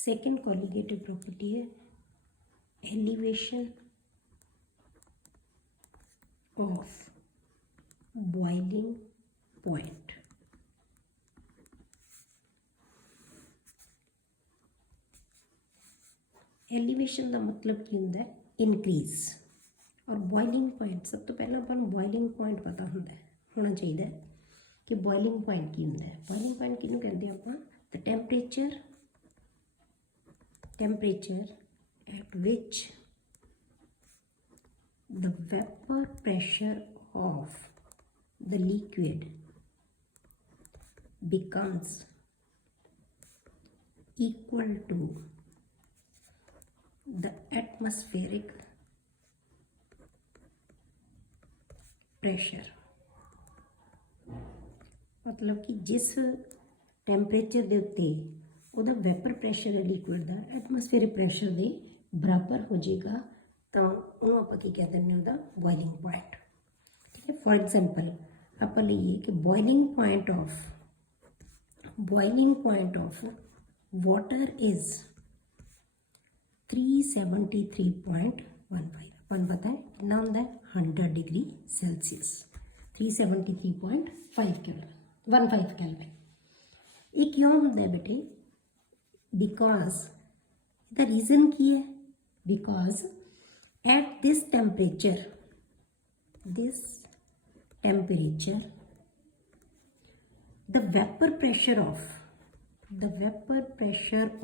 Second colligative property है elevation of boiling point. Elevation का मतलब की होंगे इनक्रीज और बॉइलिंग पॉइंट सब तो पहले अपन बॉइलिंग पॉइंट पता होना चाहिए कि बॉइलिंग पॉइंट की होंगे। बॉइलिंग पॉइंट किनू कहते हैं upon the temperature at which the vapor pressure of the liquid becomes equal to the atmospheric pressure। मतलब कि जिस टैंपरेचर के उत्ते ਉਹਦਾ ਵੈਪਰ ਪ੍ਰੈਸ਼ਰ ਹੈ ਲਿਕੁਇਡ ਦਾ ਐਟਮੋਸਫੇਅਰਿਕ ਪ੍ਰੈਸ਼ਰ ਦੇ ਬਰਾਬਰ ਹੋ ਜਾਏਗਾ ਤਾਂ ਉਹਨੂੰ ਆਪਾਂ ਕੀ ਕਹਿ ਦਿੰਦੇ ਉਹਦਾ ਬੋਇਲਿੰਗ ਪੁਆਇੰਟ। ਠੀਕ ਹੈ, ਫॉर ਐਗਜ਼ਾਮਪਲ ਆਪਾਂ ਲਈਏ ਕਿ boiling point of water is 373.15। ਆਪਾਂ ਨੂੰ ਪਤਾ ਹੈ ਕਿੰਨਾ ਹੁੰਦਾ ਹੈ 100 डिग्री ਸੈਲਸੀਅਸ 373.5 ਕੈਲਵਿਨ। ਇਹ ਕਿਉਂ ਹੁੰਦਾ ਹੈ ਬੇਟੇ? बिकॉज द रीज़न की है because at this temperature the vapor pressure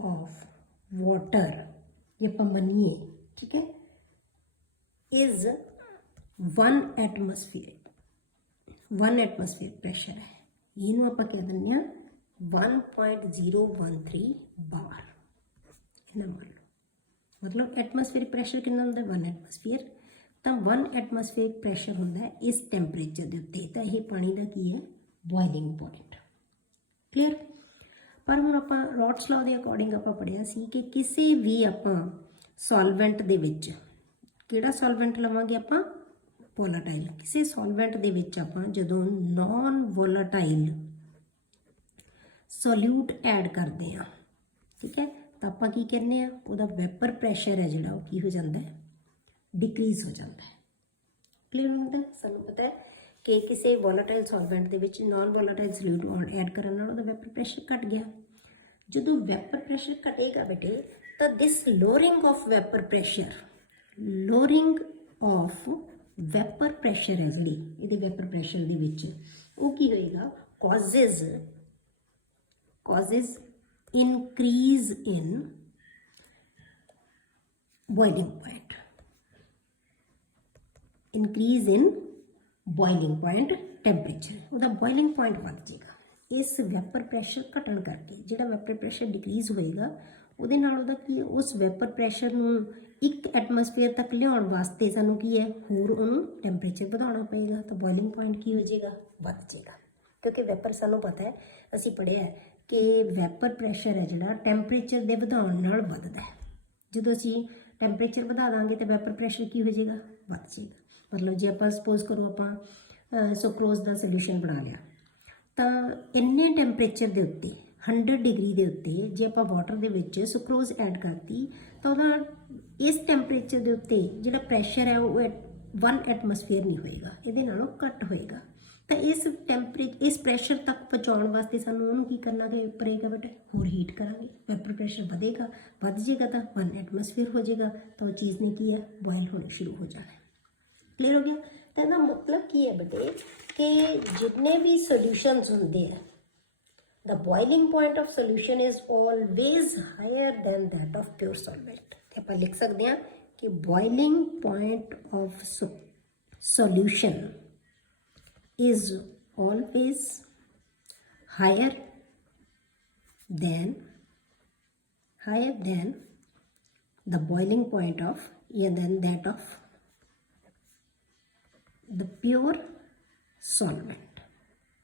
of water ये अपन मनिए ठीक है is 1 atmosphere pressure है। इनू आप कह दें 1.013 बार इन्ना मान लो। मतलब एटमोसफेयरिक प्रैशर कितना होंगे 1 एटमोसफेयर। तो 1 एटमोसफेयरिक प्रैशर होंगे इस टैंपरेचर के उत्ते। तो यह पानी का की है बॉइलिंग पॉइंट। क्लीयर? पर हुण आपां रॉट्स लॉ के अकॉर्डिंग आपां पढ़िया सी कि किसी भी आपां सॉल्वेंट दे विच किहड़ा सॉल्वेंट लवांगे आपां वोलाटाइल। किसी सॉल्वेंट दे विच आपां जदों नॉन वोलाटाइल सोल्यूट ऐड करते हैं ठीक है तो आप की कहने वह वैपर प्रैशर है जोड़ा की हो जाता है डिक्रीज हो जाता है। क्लीयर होता है? सानू पता है कि किसी वोलाटाइल सॉल्वेंट के नॉन वोलाटाइल सोल्यूट ऐड करने वैपर प्रैशर घट गया। जो वैपर प्रैशर घटेगा बेटे तो this lowering of vapour pressure है जी ये वैपर प्रैशर की होएगा causes increase in boiling point temperature। ਉਹਦਾ boiling point बढ़ जाएगा। इस वैपर प्रैशर घटन करके ਜਿਹੜਾ वैपर प्रैशर डिक्रीज होएगा ਉਹਦੇ ਨਾਲ ਉਹਦਾ ਕੀ ਹੈ उस वैपर प्रैशर ਨੂੰ 1 एटमोसफेयर तक ਲਿਆਉਣ वास्ते ਸਾਨੂੰ ਕੀ ਹੈ ਹੋਰ ਉਹਨੂੰ ਟੈਂਪਰੇਚਰ ਵਧਾਉਣਾ ਪਏਗਾ। ਤਾਂ boiling point ਕੀ ਹੋ ਜਾਏਗਾ ਵੱਧ ਜਾਏਗਾ। क्योंकि वैपर ਸਾਨੂੰ ਪਤਾ ਹੈ ਅਸੀਂ ਪੜ੍ਹਿਆ ਹੈ कि वैपर प्रैशर है जोड़ा टैंपरेचर के ਵਧਾਉਣ ਨਾਲ ਵੱਧਦਾ है। जो असी टैंपरेचर ਵਧਾ देंगे तो वैपर प्रैशर की हो जाएगा ਵੱਧ जाएगा। मतलब जो आप सपोज करो आप सुक्रोज का सोल्यूशन बना लिया तो इन्ने टैंपरेचर के उत्ते 100 डिग्री के उत्ते जो आप वाटर के सुक्रोज ऐड करती तो इस टैंपरेचर के उत्ते जो प्रैशर है वो 1 एटमोसफेयर नहीं होएगा, ये नालों घट होएगा। तो इस प्रैशर तक पहुँचाने वास्ते सानू की करना पड़ेगा बेटा होर हीट करांगे। वैपर प्रैशर बढ़ेगा बढ़ जाएगा तो 1 एटमोसफेयर हो जाएगा तो चीज़ ने की है बॉयल होने शुरू हो जाना है। क्लियर हो गया? तो इसका मतलब की है बेटे कि जितने भी सोल्यूशंस होंगे हैं the boiling point of solution is always higher than that of pure solvent. तो आप लिख सकते हैं कि boiling point of solution is always higher than the boiling point of than that of the pure solvent।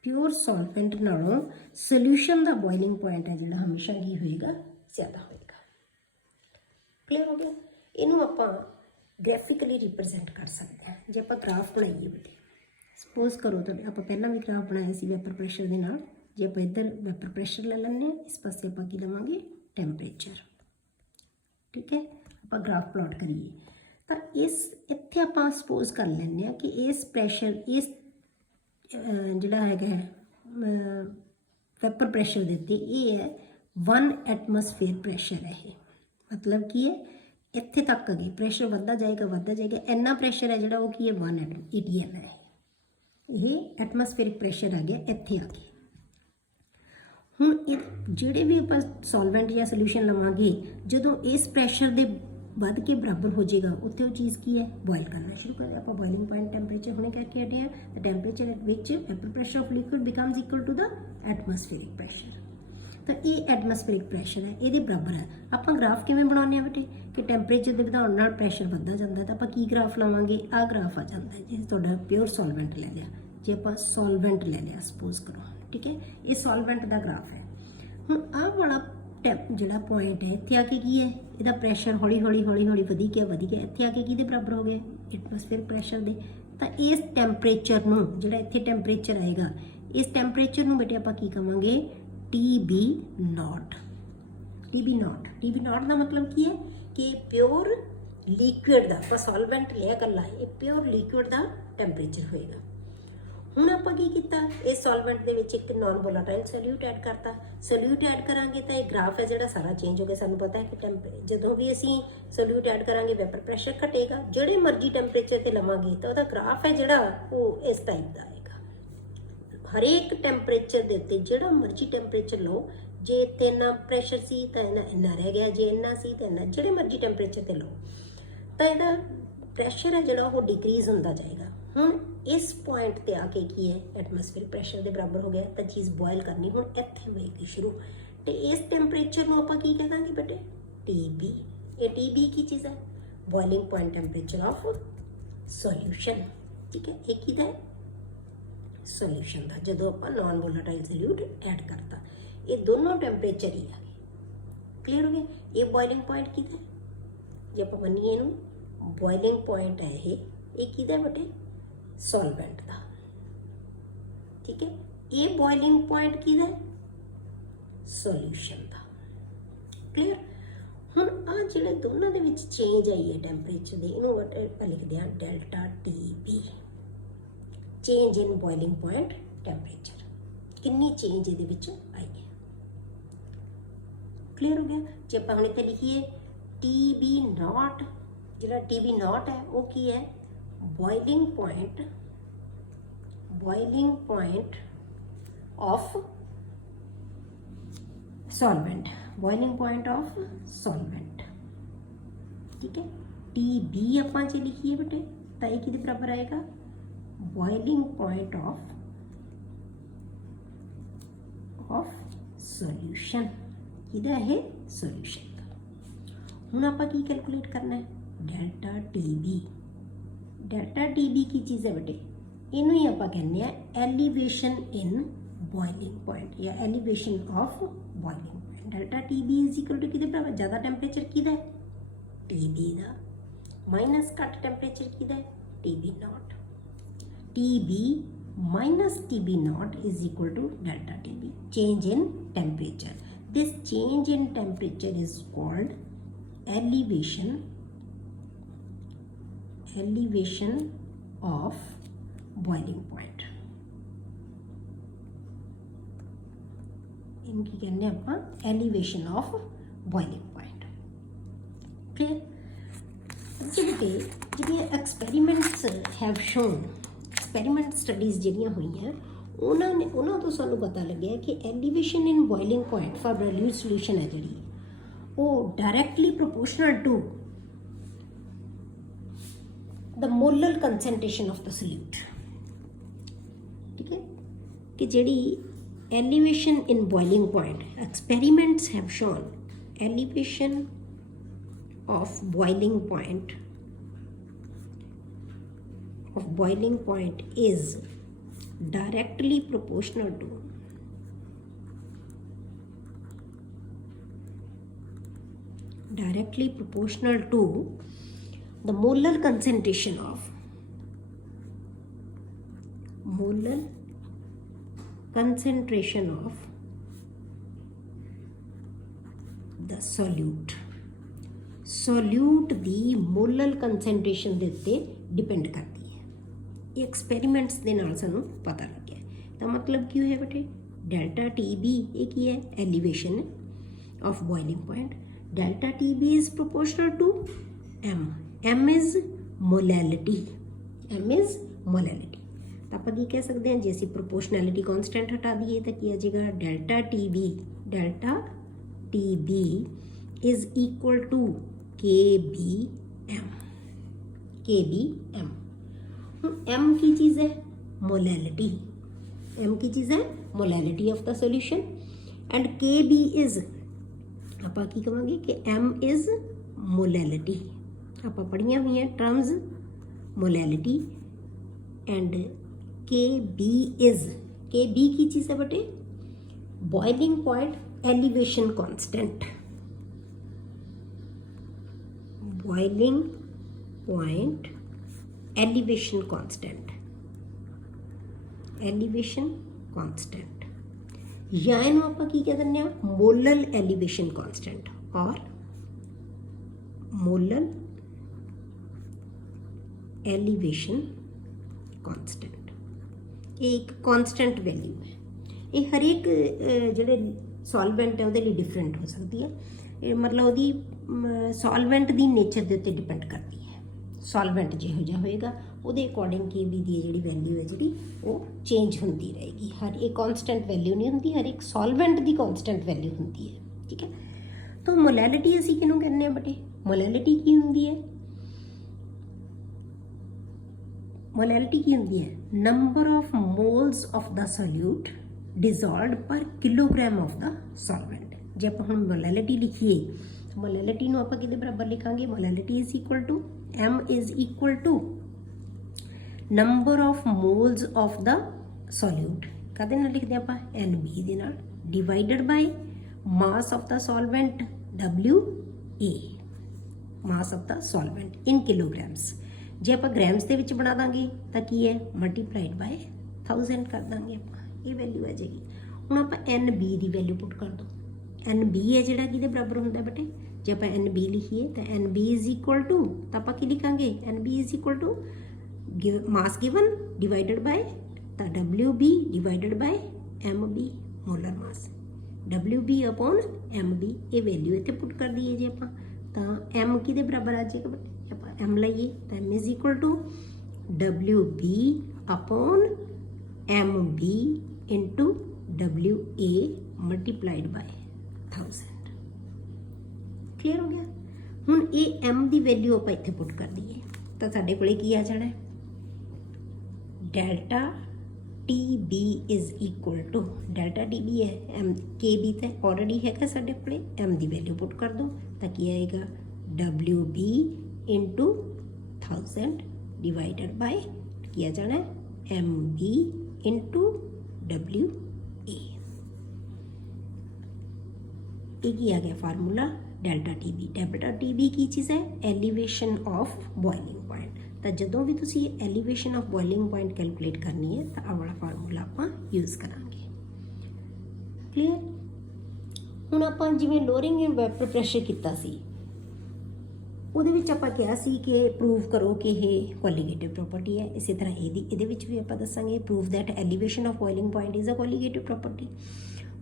Pure solvent नालों solution का boiling point है जो हमेशा की होएगा ज़्यादा होएगा। क्लियर हो गया? इनू आप ग्राफिकली रिप्रजेंट कर सकते हैं। जो आप ग्राफ बनाइए बेटे सपोज करो तो आप पहला भी ग्राफ बनाया सी वैपर प्रैशर के नाल। जे आप इधर वैपर प्रैशर ले लें इस पासे आप की लवांगे टैंपरेचर ठीक है, ਆਪਾਂ ਗ੍ਰਾਫ ਪਲਾਟ ਕਰੀਏ ਤਾਂ ਇਸ ਇੱਥੇ ਆਪਾਂ ਸਪੋਜ਼ ਕਰ ਲੈਂਦੇ ਹਾਂ ਕਿ ਇਸ ਪ੍ਰੈਸ਼ਰ ਇਸ ਜਿਹੜਾ ਹੈਗਾ वेपर प्रैशर ਦੇ ਉੱਤੇ ਇਹ ਹੈ 1 ਐਟਮੋਸਫੇਅਰ ਪ੍ਰੈਸ਼ਰ ਹੈ। ਇਹ ਮਤਲਬ ਕੀ ਹੈ ਇੱਥੇ ਤੱਕ ਅਗੇ ਪ੍ਰੈਸ਼ਰ ਵੱਧਦਾ ਜਾਏਗਾ ਇੰਨਾ ਪ੍ਰੈਸ਼ਰ ਹੈ ਜਿਹੜਾ ਉਹ ਕੀ ਹੈ 1 ATM ਹੈ। ਇਹ ਐਟਮੋਸਫੇਅਰਿਕ ਪ੍ਰੈਸ਼ਰ ਆ ਗਿਆ ਇੱਥੇ ਆ ਕੇ। ਹੁਣ ਇਹ ਜਿਹੜੇ ਵੀ ਆਪਾਂ ਸੋਲਵੈਂਟ ਜਾਂ ਸੋਲੂਸ਼ਨ ਲਵਾਂਗੇ ਜਦੋਂ ਇਸ ਪ੍ਰੈਸ਼ਰ ਦੇ ਵੱਧ ਕੇ ਬਰਾਬਰ ਹੋ ਜਾਏਗਾ ਉੱਥੇ ਉਹ ਚੀਜ਼ ਕੀ ਹੈ ਬੋਇਲ ਕਰਨਾ ਸ਼ੁਰੂ ਕਰਦੇ ਆਪਾਂ। ਬੋਇਲਿੰਗ ਪੁਆਇੰਟ ਟੈਂਪਰੇਚਰ ਹੁਣੇ ਕਹਿ ਕੇ ਹਟੇ ਆ the temperature at which vapour pressure of liquid becomes equal to the atmospheric pressure. ਤਾਂ ਇਹ ਐਟਮੋਸਫੇਰਿਕ ਪ੍ਰੈਸ਼ਰ ਹੈ, ਇਹਦੇ ਬਰਾਬਰ ਹੈ। ਆਪਾਂ ਗ੍ਰਾਫ ਕਿਵੇਂ ਬਣਾਉਂਦੇ ਆ ਬੇਟੇ ਕਿ ਟੈਂਪਰੇਚਰ ਦੇ ਵਧਾਉਣ ਨਾਲ ਪ੍ਰੈਸ਼ਰ ਵੱਧਦਾ ਜਾਂਦਾ ਤਾਂ ਆਪਾਂ ਕੀ ਗ੍ਰਾਫ ਲਾਵਾਂਗੇ ਆਹ ਗ੍ਰਾਫ ਆ ਜਾਂਦਾ ਹੈ। ਜੇ ਤੁਹਾਡਾ ਪਿਓਰ ਸੋਲਵੈਂਟ ਲੈ ਲਿਆ, ਜੇ ਆਪਾਂ ਸੋਲਵੈਂਟ ਲੈ ਲਿਆ ਸਪੋਜ਼ ਕਰੋ, ਠੀਕ ਹੈ, ਇਹ ਸੋਲਵੈਂਟ ਦਾ ਗ੍ਰਾਫ ਹੈ। ਹੁਣ ਆਹ ਵਾਲਾ ਜਿਹੜਾ ਪੁਆਇੰਟ ਹੈ ਇੱਥੇ ਆ ਕੇ ਕੀ ਹੈ ਇਹਦਾ ਪ੍ਰੈਸ਼ਰ ਹੌਲੀ ਹੌਲੀ ਵਧੀ ਗਿਆ ਇੱਥੇ ਆ ਕੇ ਕਿਹਦੇ ਬਰਾਬਰ ਹੋ ਗਿਆ ਐਟਮੋਸਫੇਅਰ ਪ੍ਰੈਸ਼ਰ ਦੇ। ਤਾਂ ਇਸ ਟੈਂਪਰੇਚਰ ਨੂੰ ਜਿਹੜਾ ਇੱਥੇ ਟੈਂਪਰੇਚਰ ਆਏਗਾ ਇਸ ਟੈਂਪਰੇਚਰ ਨੂੰ ਬੇਟੇ ਆਪਾਂ ਕੀ ਕਵਾਂਗੇ TB ਨੌਟ। TB ਨੌਟ ਦਾ ਮਤਲਬ ਕੀ ਹੈ ਕਿ ਪਿਓਰ ਲਿਕੁਇਡ ਦਾ ਆਪਾਂ ਸੋਲਵੈਂਟ ਲਿਆ ਇਕੱਲਾ ਇਹ ਪਿਓਰ ਲਿਕੁਇਡ ਦਾ ਟੈਂਪਰੇਚਰ ਹੋਏਗਾ। ਹੁਣ ਆਪਾਂ ਕੀ ਕੀਤਾ ਇਸ ਸੋਲਵੈਂਟ ਦੇ ਵਿੱਚ ਇੱਕ ਨਾਨ ਵੋਲਾਟਾਈਲ ਸੋਲਿਊਟ ਐਡ ਕਰਤਾ। ਸੋਲਿਊਟ ਐਡ ਕਰਾਂਗੇ ਤਾਂ ਇਹ ਗ੍ਰਾਫ ਹੈ ਜਿਹੜਾ ਸਾਰਾ ਚੇਂਜ ਹੋ ਗਿਆ। ਸਾਨੂੰ ਪਤਾ ਹੈ ਕਿ ਜਦੋਂ ਵੀ ਅਸੀਂ ਸੋਲਿਊਟ ਐਡ ਕਰਾਂਗੇ ਵੈਪਰ ਪ੍ਰੈਸ਼ਰ ਘਟੇਗਾ। ਜਿਹੜੇ ਮਰਜ਼ੀ ਟੈਂਪਰੇਚਰ ਤੇ ਲਵਾਂਗੇ ਤਾਂ ਉਹਦਾ ਗ੍ਰਾਫ ਹੈ ਜਿਹੜਾ ਉਹ ਇਸ ਟਾਈਪ ਦਾ ਆਏਗਾ। ਹਰੇਕ ਟੈਂਪਰੇਚਰ ਦੇ ਉੱਤੇ ਜਿਹੜਾ ਮਰਜ਼ੀ ਟੈਂਪਰੇਚਰ ਲਓ, ਜੇ ਤੇ ਇੰਨਾ ਪ੍ਰੈਸ਼ਰ ਸੀ ਤਾਂ ਇੰਨਾ ਰਹਿ ਗਿਆ, ਜੇ ਇੰਨਾ ਸੀ ਤਾਂ ਇੰਨਾ, ਜਿਹੜੇ ਮਰਜ਼ੀ ਟੈਂਪਰੇਚਰ ਤੇ ਲਓ ਤਾਂ ਇਹਦਾ ਪ੍ਰੈਸ਼ਰ ਹੈ ਜਿਹੜਾ ਉਹ ਡਿਕਰੀਜ਼ ਹੁੰਦਾ ਜਾਏਗਾ। ਹੁਣ ਇਸ ਪੁਆਇੰਟ ਤੇ ਆ ਕੇ ਕੀ ਹੈ ਐਟਮੋਸਫੇਅਰ ਪ੍ਰੈਸ਼ਰ ਦੇ ਬਰਾਬਰ ਹੋ ਗਿਆ ਤਾਂ ਚੀਜ਼ ਬੋਇਲ ਕਰਨੀ ਹੁਣ ਇੱਥੇ ਹੋਏਗੀ ਸ਼ੁਰੂ। ਤੇ ਇਸ ਟੈਂਪਰੇਚਰ ਨੂੰ ਆਪਾਂ ਕੀ ਕਹਾਂਗੇ ਬੇਟੇ TB। ਇਹ TB ਕੀ ਚੀਜ਼ ਹੈ boiling point temperature of solution, ਠੀਕ ਹੈ। ਇਹ ਕਿਹਦਾ ਹੈ ਸੋਲਿਊਸ਼ਨ ਦਾ ਜਦੋਂ ਆਪਾਂ ਨਾਨ ਵੋਲਾਟਾਈਲ ਸੋਲਿਊਟ ਐਡ ਕਰਤਾ। ਇਹ ਦੋਨੋਂ ਟੈਂਪਰੇਚਰ ਹੀ ਆ ਗਏ। ਕਲੀਅਰ ਹੋ ਗਿਆ। ਇਹ ਬੋਇਲਿੰਗ ਪੁਆਇੰਟ ਕਿਹਦਾ ਹੈ ਜੇ ਆਪਾਂ ਮੰਨੀਏ ਇਹਨੂੰ ਬੋਇਲਿੰਗ ਪੁਆਇੰਟ ਹੈ ਇਹ ਕਿਹਦਾ ਬੇਟੇ ਸੋਲਵੈਂਟ ਦਾ, ਠੀਕ ਹੈ। ਇਹ ਬੋਇਲਿੰਗ ਪੁਆਇੰਟ ਕਿਹਦਾ ਹੈ ਸੋਲਿਊਸ਼ਨ ਦਾ। ਕਲੀਅਰ। ਹੁਣ ਆ ਜਿਹੜੇ ਦੋਨਾਂ ਦੇ ਵਿੱਚ ਚੇਂਜ ਆਈ ਹੈ ਟੈਂਪਰੇਚਰ ਦੇ ਇਹਨੂੰ ਆਪਾਂ ਲਿਖਦੇ ਹਾਂ ਡੈਲਟਾ TB ਚੇਂਜ ਇਨ ਬੋਇਲਿੰਗ ਪੁਆਇੰਟ ਟੈਂਪਰੇਚਰ। ਕਿੰਨੀ ਚੇਂਜ ਇਹਦੇ ਵਿੱਚ ਆਈ ਹੈ। ਕਲੀਅਰ ਹੋ ਗਿਆ। ਜੇ ਆਪਾਂ ਹੁਣ ਇੱਥੇ ਲਿਖੀਏ TB ਨੌਟ, ਜਿਹੜਾ TB ਨੌਟ ਹੈ ਉਹ ਕੀ ਹੈ boiling point of solvent, boiling point of solvent, ठीक है। TB ਆਪਾਂ ਜੇ ਲਿਖੀਏ ਬੇਟੇ ਤਾਂ ਇਹ ਕਿਹਦੇ ਬਰਾਬਰ ਆਏਗਾ boiling point of solution। ਕਿਹਦਾ ਹੈ solution ਦਾ। ਹੁਣ ਆਪਾਂ ਕੀ ਕੈਲਕੂਲੇਟ ਕਰਨਾ ਹੈ ਡੈਲਟਾ TB। डेल्टा TB की चीज़ है बेटे इनू ही आप कहने एलिवेशन इन बॉइलिंग पॉइंट या elevation of boiling point. Delta TB is equal to किधे बराबर ज़्यादा टेंपरेचर किधे TB दा माइनस घट टेंपरेचर किधे TB nought. TB minus TB nought is equal to delta TB change in temperature. This change in temperature is called elevation of boiling point। इनकी कहने अपना elevation of boiling point। फिर जिहड़े experiments have shown, experiment studies जिहड़ियां हुई हैं उन्होंने तो सानू पता लगे कि elevation in boiling point for dilute solution है जिहड़ी वो directly proportional to the molar concentration of the solute, ठीक है। कि JD elevation in boiling point, experiments have shown elevation of boiling point is directly proportional to the molar concentration of the solute। Solute the molar ਕੰਸੈਂਟ੍ਰੇਸ਼ਨ ਦੇ ਉੱਤੇ depend ਕਰਦੀ ਹੈ। ਇਹ experiments ਦੇ ਨਾਲ ਸਾਨੂੰ ਪਤਾ ਲੱਗਿਆ। ਤਾਂ ਮਤਲਬ ਕੀ ਹੋਇਆ ਬੇਟੇ, ਡੈਲਟਾ ਟੀ ਬੀ ਇਹ ਕੀ ਹੈ, elevation of boiling point. Delta T B is proportional to M, M is molality, M is molality. ਤਾਂ ਆਪਾਂ ਕੀ ਕਹਿ ਸਕਦੇ ਹਾਂ, ਜੇ ਅਸੀਂ ਪ੍ਰੋਪੋਰਸ਼ਨੈਲਿਟੀ ਕੌਨਸਟੈਂਟ ਹਟਾ ਦਈਏ ਤਾਂ ਕੀ ਆ ਜਾਏਗਾ, delta T B is equal to K B M. ਹੁਣ एम की चीज़ है, मोलैलिटी। एम की चीज़ है molality of the solution and K B is ਆਪਾਂ ਕੀ ਕਹਾਂਗੇ कि एम इज़ मोलैलिटी। ਆਪਾਂ ਪੜ੍ਹੀਆਂ ਹੋਈਆਂ terms molality and K B is, के बी की चीज़ है बेटे, boiling point elevation constant, boiling point elevation constant, elevation constant या इन्हों आप की कह दें मोलर एलिवेशन कांस्टेंट और मोलर एलिवेशन कांस्टेंट। ये एक कांस्टेंट वैल्यू है, ये हर एक जोड़े सॉल्वेंट है वो डिफरेंट हो सकती है, मतलब वो सॉल्वेंट की नेचर के उत्ते डिपेंड करती है। सॉल्वेंट जिहो जिहा होएगा ਉਹਦੇ अकॉर्डिंग के बी की जी वैल्यू है जी वो चेंज होती रहेगी। हर एक कॉन्स्टेंट वैल्यू नहीं होंगी, हर एक सॉल्वेंट की कॉन्स्टेंट वैल्यू होती है। ठीक है, तो मोलैलिटी असीं किहनूं कहने हैं बेटे, मोलैलिटी की होंगी है, मोलैलिटी की होंगी है, number of moles of the solute dissolved per kilogram of the solvent. जे आप हुण मोलैलिटी लिखीए, मोलैलिटी नूं आपां किहदे बराबर लिखांगे, molality is equal to M is equal to number of moles of the solute, कहते ना लिखते हैं आप NB दे नाल, divided by mass of the solvent WA, mass of the solvent in kilograms। जे आप ग्राम्स दे विच बना दांगे तो की है, मल्टीप्लाइड बाय 1000 कर देंगे आप, ये वैल्यू आ जाएगी। हुण आप NB की वैल्यू पुट कर दो, NB है जिहड़ा किहदे बराबर हुंदा है बेटे, जे आप एन बी लिखिए तो N B is equal to, तो आप की लिखांगे N B is equal to mass given divided by W B divided by M B, molar mass W B upon M B. ये वैल्यू इतने पुट कर दीए जी आप, तो एम कि बराबर आ जाएगा बटे, आप एम लाइए तो M is equal to W B upon M B into W A multiplied by 1000। Clear हो गया। हुण ये एम की वैल्यू आप इत्थे पुट कर दीए तो साडे कोले की आ जाना है, delta T B is equal to, delta T B है एम, के बी तो ऑलरेडी है साडे कोले, एम की वैल्यू पुट कर दो तो की आएगा W B into 1000 divided by की आ जाना है M B into W A. ये आ गया formula delta T B. Delta T B की चीज़ है, एलिवेशन ऑफ बॉइलिंग पॉइंट। तो जदों भी तुसी elevation of boiling point calculate करनी है तो आ वाला फार्मूला आप यूज़ करांगे। क्लीयर। हुण आपां जिवें लोअरिंग इन वेपर प्रेशर कीता सी, ਉਹਦੇ ਵਿੱਚ ਆਪਾਂ ਕਿਹਾ ਸੀ ਕਿ ਪ੍ਰੂਵ ਕਰੋ ਕਿ ਇਹ ਕੋਲੀਗੇਟਿਵ ਪ੍ਰੋਪਰਟੀ ਹੈ। ਇਸੇ ਤਰ੍ਹਾਂ ਇਹਦੇ ਵਿੱਚ ਵੀ ਆਪਾਂ ਦੱਸਾਂਗੇ prove that elevation of boiling point is a colligative property.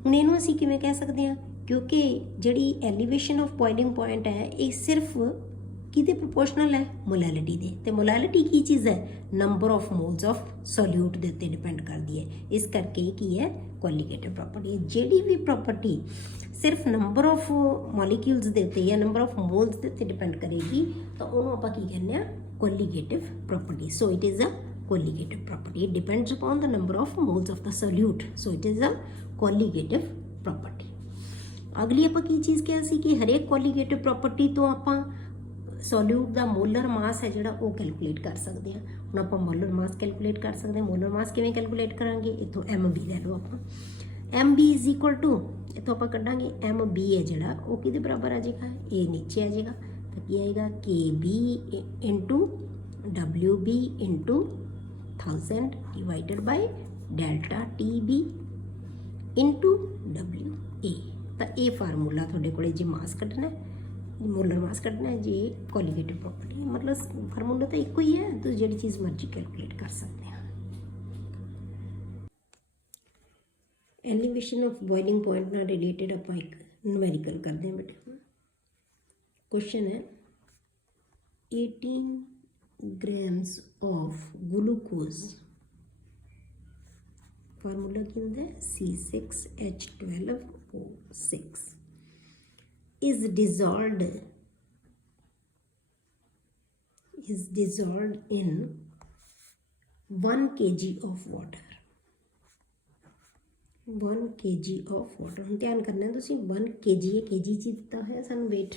ਹੁਣ ਇਹਨੂੰ ਅਸੀਂ ਕਿਵੇਂ ਕਹਿ ਸਕਦੇ ਹਾਂ, ਕਿਉਂਕਿ ਜਿਹੜੀ ਐਲੀਵੇਸ਼ਨ ਆਫ ਬੋਇਲਿੰਗ ਪੁਆਇੰਟ ਹੈ ਇਹ ਸਿਰਫ ਕਿਹਦੇ ਪ੍ਰੋਪੋਰਸ਼ਨਲ ਹੈ, ਮੋਲੈਲਿਟੀ ਦੇ। ਤੇ ਮੋਲੈਲਿਟੀ ਕੀ ਚੀਜ਼ ਹੈ, number of moles of solute ਦੇ ਉੱਤੇ ਡਿਪੈਂਡ ਕਰਦੀ ਹੈ। ਇਸ ਕਰਕੇ ਇਹ ਕੀ ਹੈ, ਕੋਲੀਗੇਟਿਵ ਪ੍ਰੋਪਰਟੀ। ਜਿਹੜੀ ਵੀ ਪ੍ਰੋਪਰਟੀ ਸਿਰਫ ਨੰਬਰ ਆਫ ਮੋਲੀਕਿਊਲਸ ਦੇ ਉੱਤੇ ਜਾਂ ਨੰਬਰ ਆਫ ਮੋਲਸ ਦੇ ਉੱਤੇ ਡਿਪੈਂਡ ਕਰੇਗੀ ਤਾਂ ਉਹਨੂੰ ਆਪਾਂ ਕੀ ਕਹਿੰਦੇ ਆ, colligative property. So it is a colligative property, it depends upon the number of moles of the solute, so it is a colligative property. ਅਗਲੀ ਆਪਾਂ ਕੀ ਚੀਜ਼ ਕਿਹਾ ਸੀ ਕਿ ਹਰੇਕ ਕੋਲੀਗੇਟਿਵ ਪ੍ਰੋਪਰਟੀ ਤੋਂ ਆਪਾਂ ਸੋਲਿਊਟ ਦਾ ਮੋਲਰ ਮਾਸ ਹੈ ਜਿਹੜਾ ਉਹ ਕੈਲਕੂਲੇਟ ਕਰ ਸਕਦੇ ਹਾਂ। ਹੁਣ ਆਪਾਂ ਮੋਲਰ ਮਾਸ ਕੈਲਕੂਲੇਟ ਕਰ ਸਕਦੇ ਹਾਂ। ਮੋਲਰ ਮਾਸ ਕਿਵੇਂ ਕੈਲਕੂਲੇਟ ਕਰਾਂਗੇ, ਇੱਥੋਂ ਐਮ ਬੀ ਲੈ ਲਓ ਆਪਾਂ, M B is equal to, ਇੱਥੋਂ ਆਪਾਂ ਕੱਢਾਂਗੇ ਐਮ ਬੀ ਹੈ ਜਿਹੜਾ ਉਹ ਕਿਹਦੇ ਬਰਾਬਰ ਆ ਜਾਏਗਾ, ਇਹ ਨੀਚੇ ਆ ਜਾਏਗਾ ਤਾਂ ਕੀ ਆਏਗਾ, K B into W B into 1000 divided by delta T B into W A. ਤਾਂ ਇਹ ਫਾਰਮੂਲਾ ਤੁਹਾਡੇ ਕੋਲੇ ਜੇ ਮਾਸ ਕੱਢਣਾ मोलर मास कढ़ना है, जी कोलीगेटिव प्रॉपर्टी। मतलब फार्मूला तो एक ही है, तो जी चीज़ मर्जी कैलकुलेट कर सकते हैं। एलिवेशन ऑफ बॉइलिंग पॉइंट नाल रिलेटेड आप एक न्यूमेरिकल करते हैं बेटे। क्वेश्चन है 18 ग्राम्स ऑफ ग्लूकोज, फार्मूला की होंगे C6H12O6 is dissolved in 1 kg of water। 1 kg of water, हम ध्यान करना है तुसीं 1 kg है, kg च दिता है सानू वेट,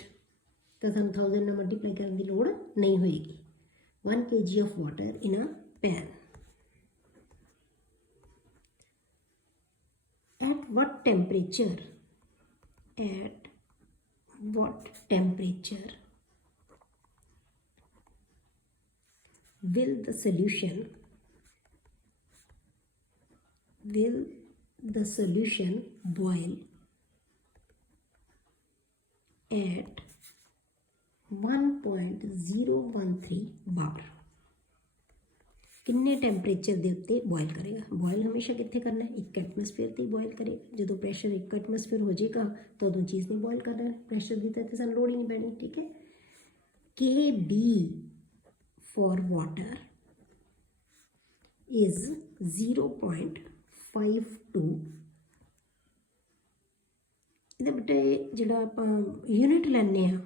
तो सानू 1000 नाल मल्टीप्लाई करने की लोड़ नहीं होएगी। 1 kg of water in a pan, at what temperature will the solution boil at 1.013 बार। किन्ने टैंपरेचर के उत्ते बॉयल करेगा? बॉयल हमेशा कितने करना है? 1 एटमोसफेयर ते बॉयल करेगा। जो प्रेशर 1 एटमोसफेयर हो जाएगा तो उदों चीज़ नहीं बॉयल करना है, प्रेशर की तो इतने सानू लोड़ ही नहीं पैनी। ठीक है, KB फॉर वाटर इज 0.52। ਇਹਦੇ ਬੇਟੇ ਜਿਹੜਾ ਆਪਾਂ यूनिट ਲੈਂਦੇ ਆ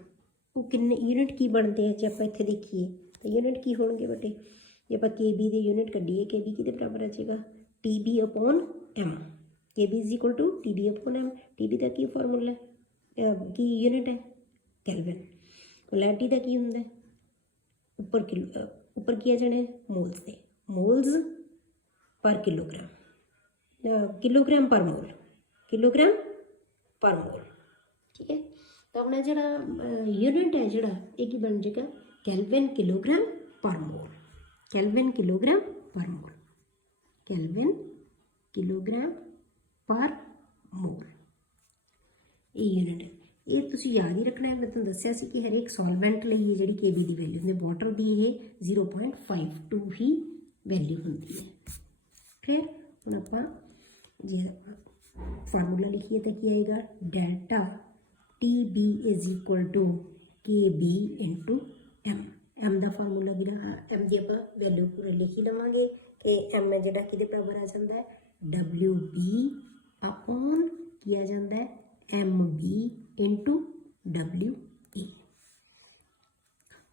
ਉਹ ਕਿੰਨੇ यूनिट की ਬਣਦੇ ਆ? ਜੇ ਆਪਾਂ ਇੱਥੇ ਦੇਖੀਏ ਤਾਂ यूनिट ਕੀ ਹੋਣਗੇ ਬੇਟੇ? ਜੇ ਆਪਾਂ KB ਦੇ यूनिट ਕੱਢੀਏ, KB ਕਿਹਦੇ ਬਰਾਬਰ ਆ ਜਾਏਗਾ? TB/m। KB is equal to TB/m। TB ਦਾ ਕੀ ਫਾਰਮੂਲਾ ਹੈ, ਕੀ यूनिट है? ਕੈਲਵਿਨ। मोलैरिटी ਦਾ ਕੀ ਹੁੰਦਾ? ਉੱਪਰ ਕੀ ਆ ਜਾਣੇ? मोल्स ਦੇ, मोल्स पर किलोग्राम, किलोग्राम पर मोल, किलोग्राम पर मोल। ठीक है, तो अपना जो यूनिट है जोड़ा ये की बन जाएगा? कैल्विन किलोग्राम पर मोल। कैल्विन किलोग्राम पर मोल, कैल्विन किलोग्राम पर मोल ये यूनिट है। ये तुसीं याद ही रखना है। मैं तुहानूं दस्सिया सी कि हरेक सॉल्वेंट लई ਜਿਹੜੀ KB ਦੀ वैल्यू ਹੁੰਦੀ, वाटर ਦੀ ਇਹ 0.52 ही वैल्यू ਹੁੰਦੀ है। फिर हम आप जे फार्मूला लिखिए तो क्या आएगा? Delta TB is equal to KB into M। M का फार्मूला भी M की आप वैल्यू पूरा लिख ही लवेंगे कि M है जो कि बराबर आ जाता है WB अपॉन किया जाता है MB इंटू WA।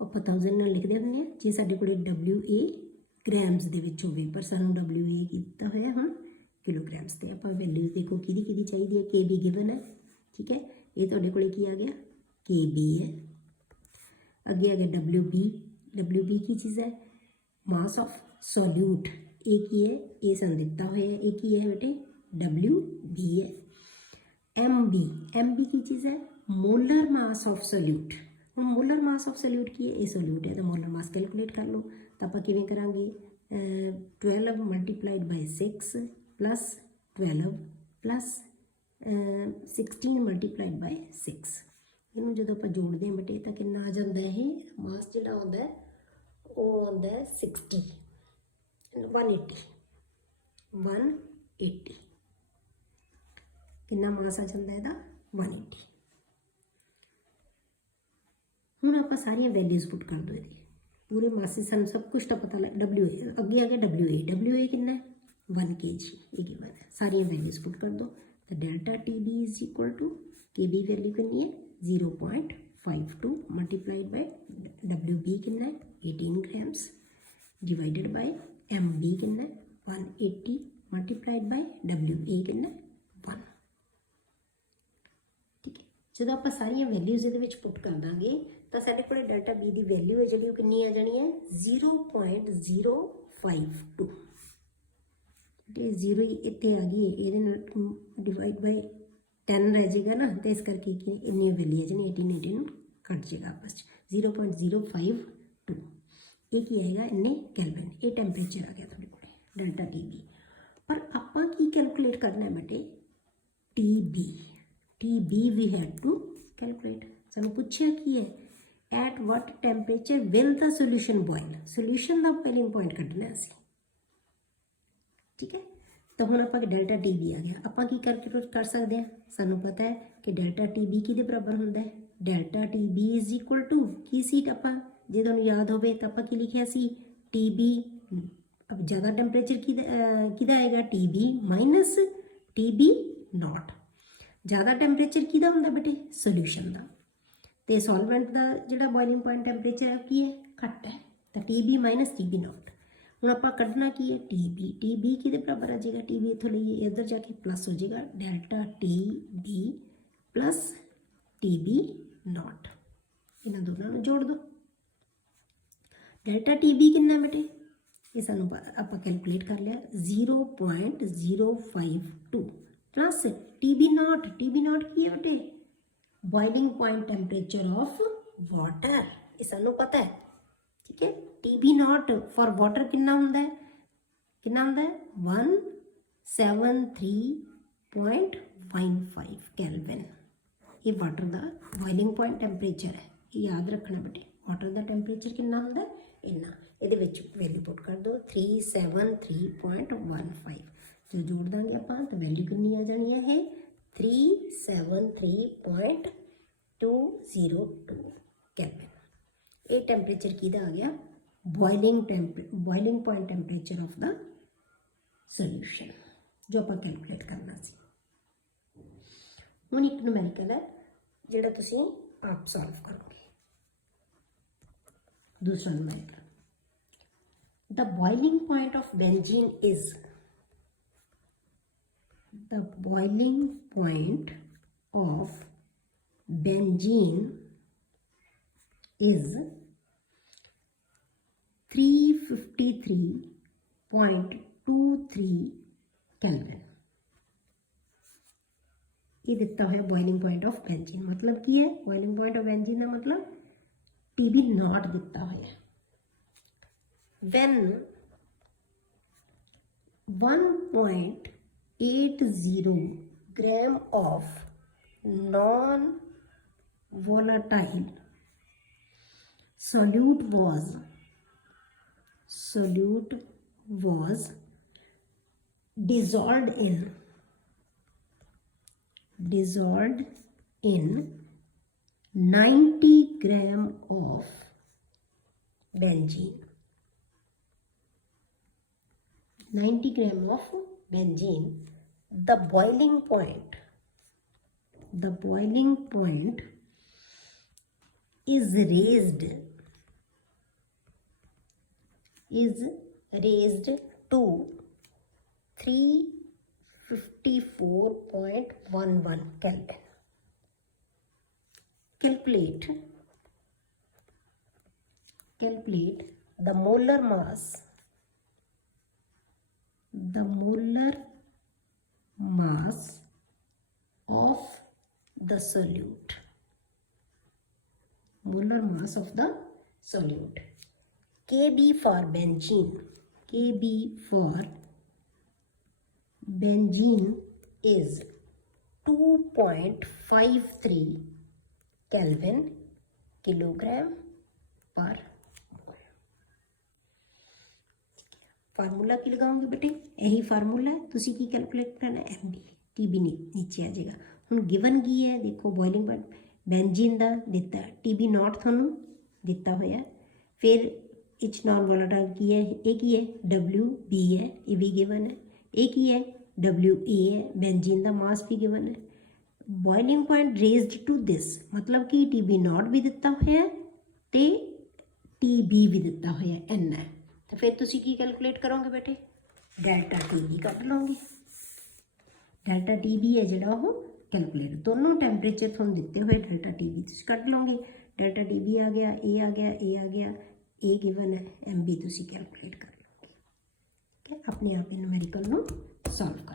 आप 1000 नाल लिखते होंगे जे साडे कोल WA ग्राम्स दे विच होवे, पर सानू WA कीता होया हुण किलोग्राम्स ते। आप वैल्यूज देखो किहदी चाहिए है? KB गिवन है। ठीक है, ये तुहाडे कोल की आ गया? KB है। अगे आ गया WB। WB की चीज़ है? Mass of solute. ये की है? ये सानू दिता होया है। ये की है बेटे? WB है। MB की चीज़ है? Molar mass of solute. हम मोलर मास ऑफ सॉल्यूट की है? ये सॉल्यूट है तो मोलर मास कैलकुलेट कर लो। तो आप किवें करांगे? 12 multiplied by 6 plus 12 plus 16 multiplied by 6। इनू जो आप जोड़ते हैं बेटे तो कितना आ जाता है? मास जो आता है वो आता है 60 180 कितना मास आ जाता है इसका? 180। हूँ आप सारिया वैल्यूज पुट कर दो, ये पूरे मासिस सानू सब कुछ तो पता लग। WA अगे आ गया WA कितना है? 1 kg ये गिवन है। सारिया वैल्यूज पुट कर दो तो delta TB is equal to KB value कितनी है? 0.52 मल्टीप्लाइड बाय WB कितना है? 18 ग्राम्स डिवाइडेड बाय MB कितना है? 180 मल्टीप्लाइड बाय WA कितना है? 1। ठीक है, जो आप सारिया वैल्यूज ये पुट कर देंगे तो साढ़े को डेल्टा B की वैल्यू है जी कितनी आ जानी है? 0.052। जीरो इतने आ गई, ये डिवाइड बाय 10 रह जाएगा ना, तो इस करके इन्नी वैल्यू है जी 18 कट जाएगा आपस 0.052। ये की आएगा? इन्ने कैल्विन। ये टैंपरेचर आ गया थोड़े को डेल्टा TB। पर आपां की कैलकुलेट करना है बेटे? TB we have to calculate. ਸਾਨੂੰ ਪੁੱਛਿਆ ਕੀ ਹੈ, ਐਟ ਵਟ ਟੈਂਪਰੇਚਰ ਵਿਲ ਦਾ ਸੋਲੂਸ਼ਨ ਬੋਇਲ, ਸੋਲੂਸ਼ਨ ਦਾ ਬੋਇਲਿੰਗ ਪੁਆਇੰਟ ਕੱਢਣਾ ਅਸੀਂ। ਠੀਕ ਹੈ, ਤਾਂ ਹੁਣ ਆਪਾਂ ਡੈਲਟਾ ਟੀ ਬੀ ਆ ਗਿਆ, ਆਪਾਂ ਕੀ ਕੈਲਕੂਲੇਟ ਕਰ ਸਕਦੇ ਹਾਂ, ਸਾਨੂੰ ਪਤਾ ਹੈ ਕਿ ਡੈਲਟਾ ਟੀ ਬੀ ਕਿਹਦੇ ਬਰਾਬਰ ਹੁੰਦਾ ਹੈ, delta T B is equal to ਕੀ ਸੀ, ਆਪਾਂ ਜੇ ਤੁਹਾਨੂੰ ਯਾਦ ਹੋਵੇ ਤਾਂ ਆਪਾਂ ਕੀ ਲਿਖਿਆ ਸੀ, ਟੀ ਬੀ अब ज़्यादा टैंपरेचर किदा आएगा, T B minus T B naught. ज़्यादा टैंपरेचर किदा होंदा बेटे, सोल्यूशन का, तो सॉल्वेंट का जिहड़ा बॉइलिंग पॉइंट टैंपरेचर है की है, घट है, तो T B minus T B naught. हुण आपां कढना की है, टी बी किहदे बराबर आ जाएगा, टी बी इत्थों लईए इधर जाके प्लस हो जाएगा, delta T B plus T B naught, इन्हां दोनों नूं जोड़ दो। डेल्टा टी बी कितना बेटे, ये सानू आप कैलकुलेट कर लिया 0.052 प्लस टी बी नॉट की है बेटे boiling point temperature of water, ये सानू पता है। ठीक है, T B naught for water कितना होंदा है 173.15 कैलविन, ये वाटर का बॉइलिंग पॉइंट टेम्परेचर है, ये याद रखना बेटे। वाटर का टेम्परेचर कितना होंदा है, इन्ना, ये वैल्यू पुट कर दो 373.15, जो जोड़ देंगे आप तो वैल्यू कितनी आ जानी है 373.202 कैलविन। ये टैंपरेचर किदा आ गया, boiling point temperature of the solution, जो आप कैलकुलेट करना सी। हुण एक न्यूमेरिकल है जिहड़ा तुसीं आप सॉल्व करोगे। दूसरा numerical, the boiling point of benzene is, the boiling point of benzene is 353.23 Kelvin। ये दिता है बॉइलिंग पॉइंट ऑफ बेंजीन, मतलब की है बॉइलिंग पॉइंट ऑफ बेंजीन का मतलब टी बी नॉट दिता है। When 1.80 gram of non-volatile solute was dissolved in 90 gram of benzene, 90 gram of benzene, the boiling point is raised to 354.11 Kelvin। Calculate the molar mass of the solute, Kb for benzene is 2.53 Kelvin kilogram per mole। Formula की लगाओगे बेटे, यही formula है, तुसी की calculate करना M B, T B नीचे आ जाएगा। हुण गिवन की है, देखो बॉइलिंग पॉइंट बेंजीन का दिता, टी बी नॉट थानू दिता होया, फिर इच नॉन वोलेटाइल की है, ये की है डबल्यू बी है, ये भी गिवन है, ये की है डबल्यू ए है, बेंजीन का मास भी गिवन है। Boiling point raised to this मतलब कि टी बी नॉट भी दिता होया ते टी बी भी दिता होया एन है, तो फिर तुसी की कैलकुलेट करोगे बेटे, डेल्टा टी बी कट लोगे। डेल्टा टी बी है जिहड़ा वो कैलकुलेट, दोनों टैंपरेचर थोड़ा दिते हुए डेल्टा टी बी तुसी कट लोगे। डेल्टा टी बी आ गया, ए आ गया, ए आ गया, ए गिवन है, एम बी तुसी कैलकुलेट कर लोगे। ठीक है, अपने आप न्यूमेरिकल नूं सॉल्व कर